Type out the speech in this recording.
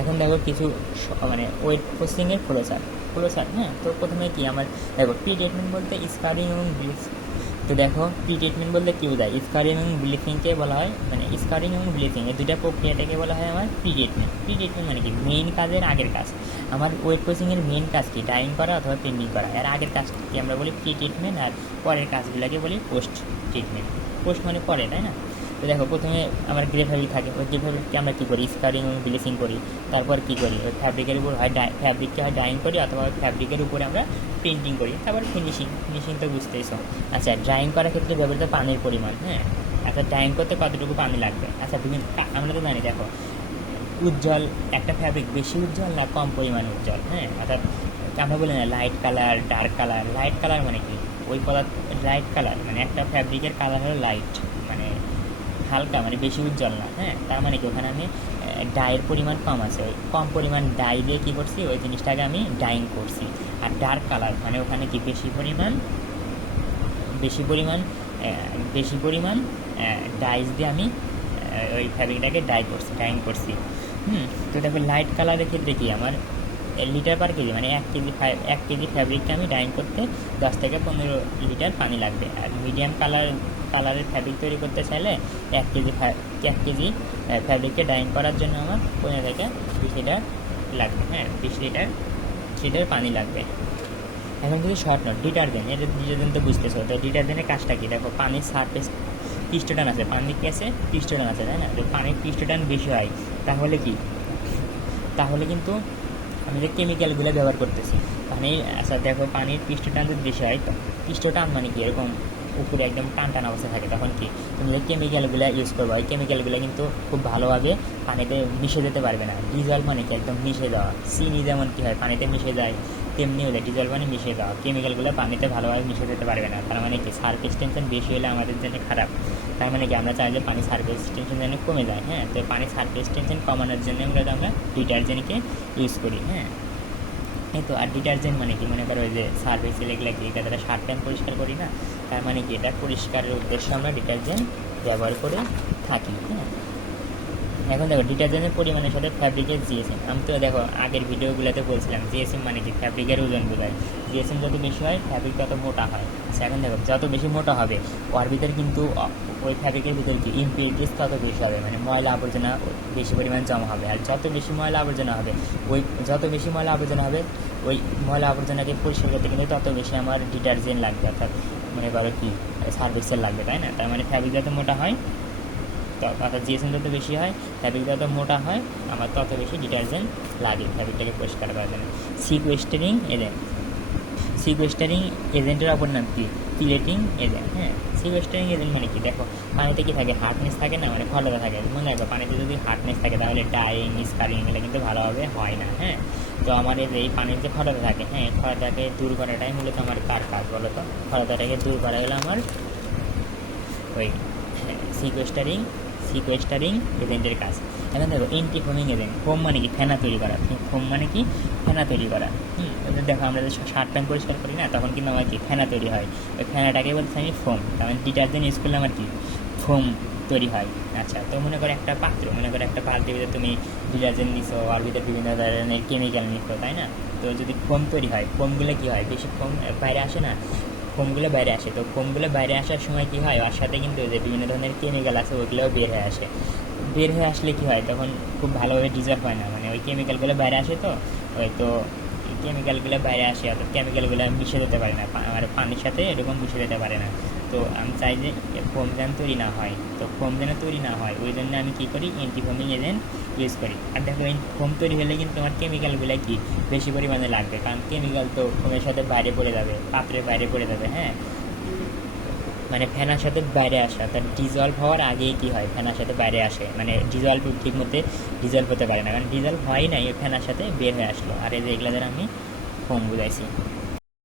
এখন দেখো কিছু মানে ওয়েট প্রসেসিংয়ের ফ্লোচার্ট হ্যাঁ। তো প্রথমে কি আমার দেখো প্রি ট্রিটমেন্ট বলতে স্কারিং এবং ব্লিচিং। তো দেখো প্রি ট্রিটমেন্ট বলতে কী বোঝায়, স্কারিং এবং ব্লিচিংকে বলা হয়, মানে স্কারিং এবং ব্লিচিং এই দুটা প্রক্রিয়াটাকে বলা হয় আমার প্রি ট্রিটমেন্ট। প্রি ট্রিটমেন্ট মানে কি মেইন কাজের আগের কাজ। আমার ওয়েট প্রসেসিংয়ের মেইন কাজ কি ডাইং করা অথবা পেন্ডিং করা, এর আগের কাজকে আমরা বলি প্রি ট্রিটমেন্ট, আর পরের কাজগুলোকে বলি পোস্ট ট্রিটমেন্ট। পোস্ট মানে পরে, তাই না? তো দেখো প্রথমে আমার গ্রে ফ্যাব্রিক থাকে, ওই গ্রে ফ্যাব্রিককে আমরা কী করি স্কারিং এবং ব্লিচিং করি। তারপর কী করি ওই ফ্যাব্রিকের উপর হয় ফ্যাব্রিককে হয় ডাইং করি অথবা ফ্যাব্রিকের উপরে আমরা পেন্টিং করি। তারপর ফিনিশিং তো বুঝতেইছো। আচ্ছা ড্রাইং করার ক্ষেত্রে ব্যবহৃত পানির পরিমাণ, হ্যাঁ। আচ্ছা ড্রাইং করতে কতটুকু পানি লাগবে, আচ্ছা আমরা তো জানি দেখো উজ্জ্বল একটা ফ্যাব্রিক বেশি উজ্জ্বল না কম পরিমাণে উজ্জ্বল, হ্যাঁ। অর্থাৎ আমরা বলি না light colour dark colour. Light colour মানে কি ওই পদার্থ, লাইট কালার মানে একটা ফ্যাব্রিকের কালার হলো লাইট, মানে হালকা, মানে বেশি উজ্জ্বল না, হ্যাঁ। তার মানে কি ওখানে আমি ডাইয়ের পরিমাণ কম আছে, ওই কম পরিমাণ ডাই দিয়ে কী করছি ওই জিনিসটাকে আমি ডাইং করছি। আর ডার্ক কালার মানে ওখানে কি বেশি পরিমাণ ডাইস দিয়ে আমি ওই ফ্যাব্রিকটাকে ডাইং করছি। তো দেখো লাইট কালারের ক্ষেত্রে কি আমার লিটার পার কেজি মানে 1 কেজি ফ্যাব্রিককে আমি ডাইং করতে 10 থেকে 15 লিটার পানি লাগবে। আর মিডিয়াম কালারের ফ্যাব্রিক তৈরি করতে চাইলে 1 কেজি ফ্যাব্রিককে ডাইং করার জন্য আমার 15 থেকে 20 লিটার লাগবে, হ্যাঁ 20 লিটার পানি লাগবে। এখন যদি শর্ট নোট ডিটারজেন্ট, এটা ডিটারজেন্ট তো বুঝতেছো। তো ডিটারজেন্টের কাজটা কি দেখো পানির সারফেস পৃষ্ঠটান আছে, পানির কাছে পৃষ্ঠটান আছে, তাই না? যদি পানির পৃষ্ঠটান বেশি হয় তাহলে কিন্তু আমি যে কেমিক্যালগুলো ব্যবহার করতেছি পানির, আচ্ছা দেখো পানির পৃষ্ঠটান যদি বেশি হয় তো পৃষ্ঠটান মানে কি এরকম উপরে একদম টান অবস্থা থাকে, তখন কি তুমি যে কেমিক্যালগুলো ইউজ করবো ওই কেমিক্যালগুলো কিন্তু খুব ভালোভাবে পানিতে মিশে যেতে পারবে না। ডিজল মানে কি একদম মিশে যাওয়া, চিনি যেমন কি হয় পানিতে মিশে যায় তেমনি হলে ডিজল মানে মিশে যাওয়া, কেমিক্যালগুলো পানিতে ভালোভাবে মিশে যেতে পারবে না। তার মানে কি সারফেস টেনশন বেশি হলে আমাদের জন্য খারাপ। তার মানে কি আমরা চাই যে পানি সারফেস টেনশন যেন কমে যায়, হ্যাঁ। তো পানি সারফেস টেনশন কমানোর জন্য আমরা ডিটারজেন্টকে ইউজ করি, হ্যাঁ। এই তো আর ডিটারজেন্ট মানে কি মনে করো ওই যে সার্ভিস এগুলো কি এটা দ্বারা শার্ট প্যান্ট পরিষ্কার করি না, তার মানে কি এটা পরিষ্কারের উদ্দেশ্যে আমরা ডিটারজেন্ট ব্যবহার করে থাকি, হ্যাঁ। এখন দেখো ডিটারজেন্টের পরিমাণের সাথে ফ্যাব্রিকের জিএসএম, আমি তো দেখো আগের ভিডিওগুলোতে বলছিলাম জিএসএম মানে কি ফ্যাব্রিকের ওজন বোঝায়। জিএসএম যত বেশি হয় ফ্যাব্রিক তত মোটা হয়। আচ্ছা এখন দেখো যত বেশি মোটা হবে ওর ভিতরে কিন্তু ওই ফ্যাব্রিকের ভিতরে কি ইমপিউরিটিস তত বেশি হবে, মানে ময়লা আবর্জনা বেশি পরিমাণ জমা হবে। আর যত বেশি ময়লা আবর্জনা হবে ওই ময়লা আবর্জনাকে পরিষ্কার করতে কিন্তু তত বেশি আমার ডিটারজেন্ট লাগবে, অর্থাৎ মনে করো কি সার্ভিসের লাগবে, তাই না? তার মানে ফ্যাব্রিক যত মোটা হয় অর্থাৎ জিএসএম যত বেশি হয় ফ্যাব্রিক যত মোটা হয় আমার তত বেশি ডিটারজেন্ট লাগে ফ্যাব্রিকটাকে পরিষ্কার করার জন্য। সিকোয়েস্টারিং এজেন্টের অপর নাম কি পিলেটিং এজেন্ট, হ্যাঁ। সিকোয়েস্টারিং এজেন্ট মানে কি দেখো পানিতে কি থাকে হার্ডনেস থাকে না, মানে খলতা থাকে। মনে রাখো পানিতে যদি হার্ডনেস থাকে তাহলে ডাইং স্কারিং এগুলো কিন্তু ভালোভাবে হয় না, হ্যাঁ। তো আমার এই পানির যে খলতা থাকে, হ্যাঁ খলতাকে দূর করাটাই মূলত আমার কার কাজ বলো তো? খলতাটাকে দূর করা হলো আমার ওই সিকোয়েস্টারিং এজেন্টের কাজ। এখন দেখো এন্টি ফোমিং এজেন্ট, ফোম মানে কি ফেনা তৈরি করা। দেখো আমরা যে শার্ট প্যান্ট পরিষ্কার করি না তখন কিন্তু আমার কি ফেনা তৈরি হয়, ওই ফেনাটাকে বলতে আমি ফোম। তার মানে ডিটারজেন্ট ইউজ করলে আমার কি ফোম তৈরি হয়। আচ্ছা তো মনে করো একটা পাত্রের ভিতরে তুমি ডিটারজেন্ট নিছো আর ভিতরে বিভিন্ন ধরনের কেমিক্যাল নিছো, তাই না? তো যদি ফোম তৈরি হয় ফোমগুলো কী হয় বেশি ফোম বাইরে আসে না, ফোমগুলো বাইরে আসে। তো ফোমগুলো বাইরে আসার সময় কী হয় ওর সাথে কিন্তু যে বিভিন্ন ধরনের কেমিক্যাল আছে ওইগুলোও বের হয়ে আসলে কী হয় তখন খুব ভালোভাবে ডিজলভ হয় না, মানে ওই কেমিক্যালগুলো বাইরে আসে। তো ওই তো কেমিক্যালগুলো বাইরে আসে অর্থাৎ কেমিক্যালগুলো মিশে যেতে পারে না, আর পানির সাথে এরকম মিশে যেতে পারে না। তো আমি চাই যে ফোম যেন তৈরি না হয়, তো ফোম যেন তৈরি না হয় ওই জন্য আমি কী করি অ্যান্টি ফোমিং এজেন্ট ইউজ করি। আর দেখো এই ফোম তৈরি হলে কিন্তু আমার কেমিক্যালগুলো কি বেশি পরিমাণে লাগবে, কারণ কেমিক্যাল তো ফোমের সাথে বাইরে পড়ে যাবে, পাত্রের বাইরে পড়ে যাবে, হ্যাঁ। মানে ফেনার সাথে বাইরে আসা অর্থাৎ ডিজলভ হওয়ার আগেই কী হয় ফেনার সাথে বাইরে আসে, মানে ডিজলভ ঠিক মতো ডিজলভ হতে পারে না, কারণ ডিজলভ হয় নাই ফেনার সাথে বের হয়ে আসলো। আর এই যে এগুলো দ্বারা আমি ফোম বুঝাইছি।